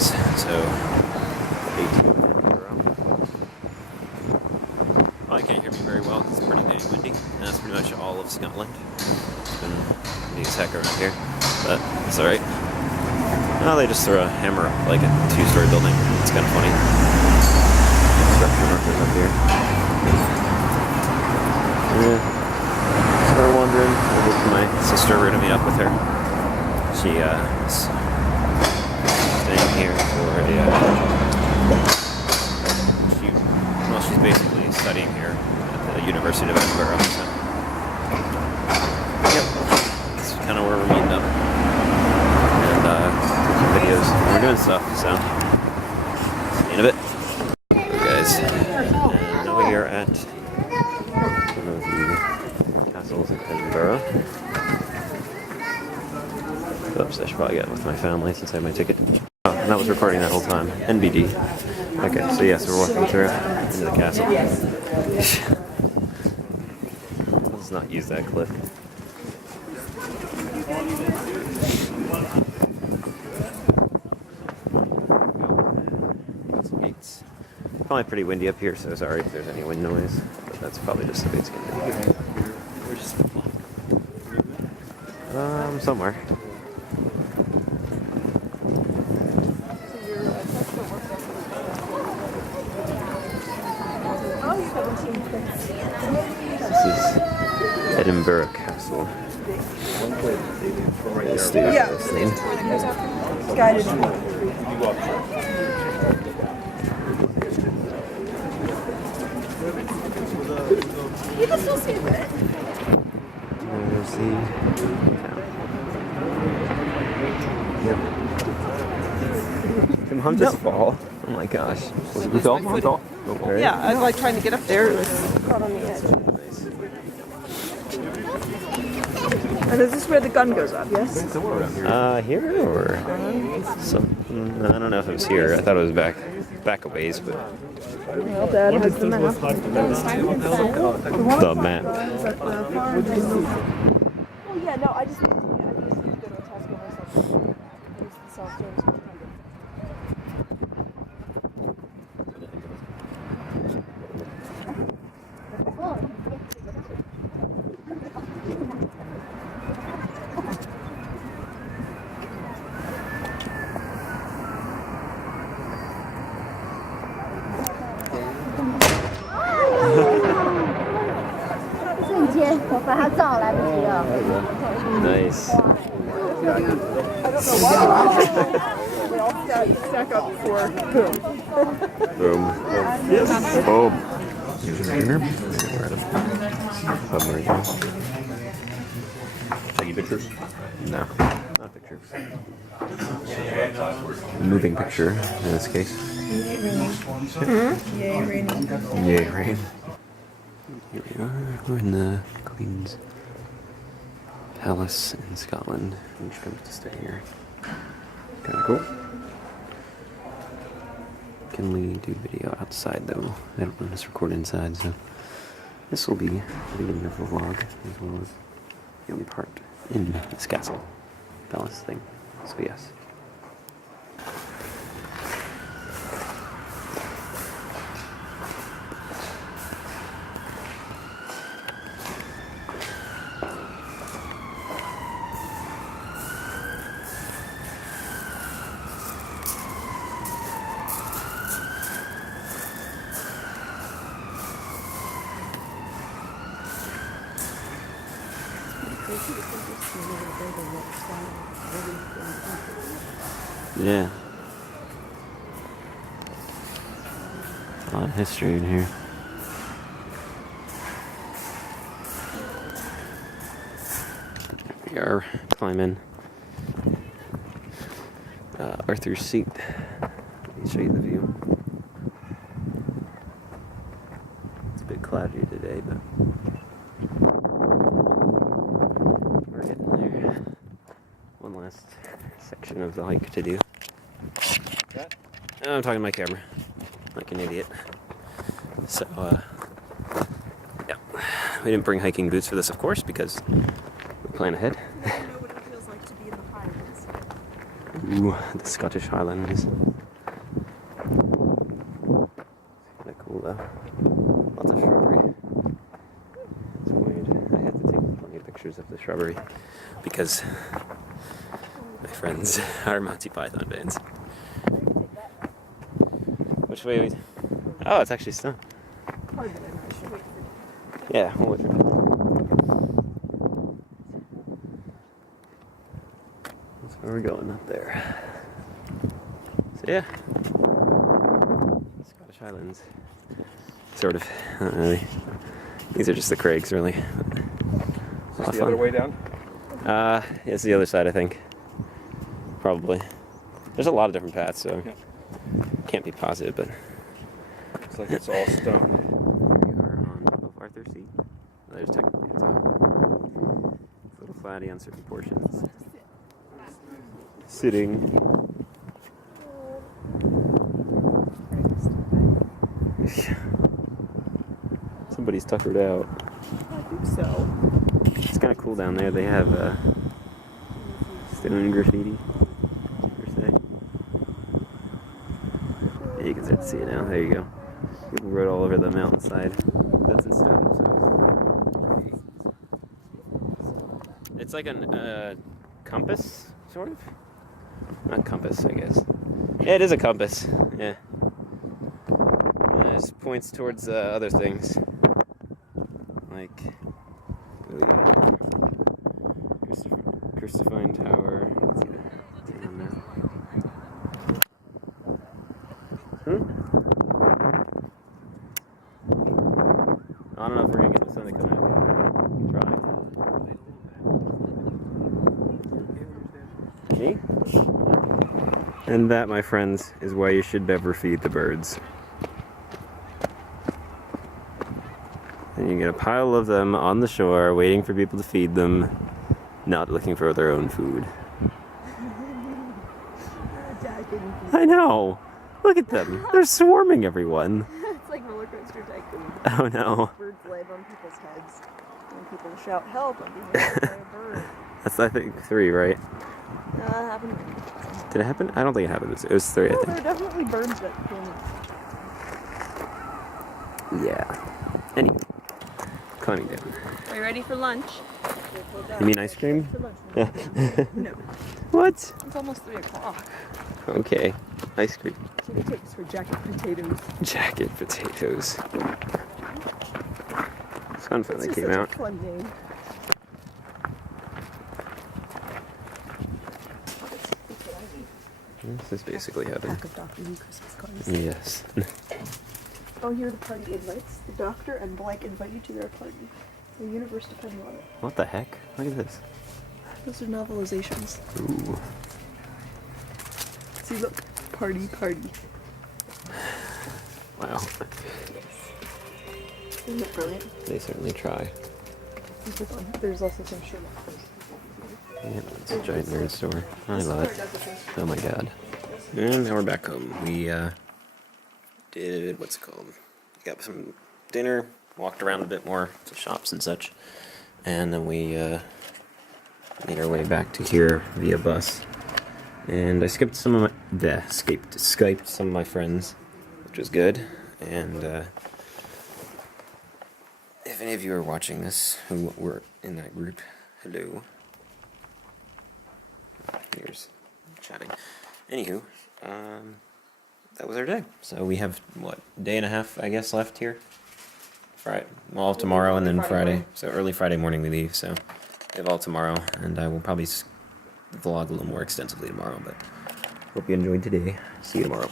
guys. So, day 2 in Edinburgh. Probably can't hear me very well. It's pretty dang windy, and that's pretty much all of Scotland. It's been windy as heck around here, but it's alright. Oh, they just throw a hammer up like a 2-story building. It's kind of funny. Construction workers up here. Yeah. So we're wandering over to my sister. We're gonna meet up with her. She is staying here for she's basically studying here at the University of Edinburgh. So, yep, that's kind of where we're meeting up. And videos. We're doing stuff, so see you in a bit. Hey guys, and now we are at one of the castles in Edinburgh. Oops, I should probably get with my family since I have my ticket. Oh, and I was recording that whole time. NBD. Okay, so yes, we're walking through into the castle. Let's not use that clip. Gates. Probably pretty windy up here, so sorry if there's any wind noise. But that's probably just the way it's going to be. Where's the block? Somewhere. This is Edinburgh Castle. Yeah. Guided. You can still see it. There's the Yep. Did Mom just fall? Oh my gosh. You fell? You fell? Okay. Yeah, I was like trying to get up there. It was caught on the edge. And is this where the gun goes up, yes? Here or something? I don't know if it was here. I thought it was back a ways, but. Well, Dad has the map. The map. Oh yeah, no, I just need to go to a Tesco myself. Use the self-service. Nice. I don't know why. They all stack up for boom. Boom. Boom. Taking pictures? No, not pictures. Moving picture in this case. Yay, raining. Yay, rain. Here we are. We're in the Queen's Palace in Scotland, which comes to stay here. Kind of cool. Can we do video outside though? I don't want us to record inside, so this will be the beginning of the vlog as well as the only part in this castle palace thing. So yes. Yeah. A lot of history in here. There we are, climbing Arthur's seat. Let me show you the view. It's a bit cloudy today, but we're getting there. One last section of the hike to do. I'm talking to my camera like an idiot. So, yeah. We didn't bring hiking boots for this, of course, because we plan ahead. I know what it feels like to be in the Highlands. Ooh, the Scottish Highlands. pictures of the shrubbery because my friends are Monty Python fans. Which way? Oh, it's actually stone. Yeah, we'll wait for it. That's where we're going up there. So yeah, Scottish Highlands. Sort of. Not really. These are just the Craigs, really. Is this the other way down? It's the other side, I think. Probably. There's a lot of different paths, so can't be positive, but. Looks like it's all stone. Here we are on top of Arthur's Seat. There's technically the top. It's a little flatty on certain portions. Sitting. Somebody's tuckered out. I think so. It's kind of cool down there. They have stone graffiti, per se. Yeah, you can start to see it now. There you go. People wrote all over the mountainside. That's in stone, so. It's like a compass, sort of? Not compass, I guess. Yeah, it is a compass. Yeah. And it just points towards other things. Like, what do we got? Christophine Tower. You can see the town now. I don't know if we're gonna get the sun to come out. Try. Me? And that, my friends, is why you should never feed the birds. And you get a pile of them on the shore, waiting for people to feed them, not looking for their own food. I know! Look at them! They're swarming everyone! It's like roller coaster tycoon. Oh no. Birds live on people's heads. And people shout, help, I'm being attacked by a bird. That's, I think, 3, right? That happened. Did it happen? I don't think it happened. It was 3, I No, think. there are definitely birds that came. Yeah. Anyway. Climbing down. Are you ready for lunch? You mean ice cream? For lunch. Yeah. No. What? It's almost 3 o'clock. Okay. Ice cream. So we take this for jacket potatoes. Jacket potatoes. Sun finally It's just came such out. a fun name. This is basically heaven. Pack of Dr. Who Christmas cards. Yes. Oh, here are the party invites. The doctor and blank invite you to their party. The universe depends on it. What the heck? Look at this. Those are novelizations. Ooh. See, look. Party, party. Wow. Isn't it brilliant? They certainly try. There's also some shit. Yeah, it's a giant nerd store. I love it. Oh my god. And now we're back home. We did, what's it called? Got some dinner, walked around a bit more to shops and such, and then we made our way back to here via bus. And I Skyped some of my friends, which was good. And if any of you are watching this who were in that group, hello. Here's chatting. Anywho, that was our day. So we have, what, a day and a half, I guess, left here? Friday. Well, tomorrow and then Friday. So early Friday morning we leave, so we have all tomorrow. And I will probably vlog a little more extensively tomorrow, but hope you enjoyed today. See you tomorrow.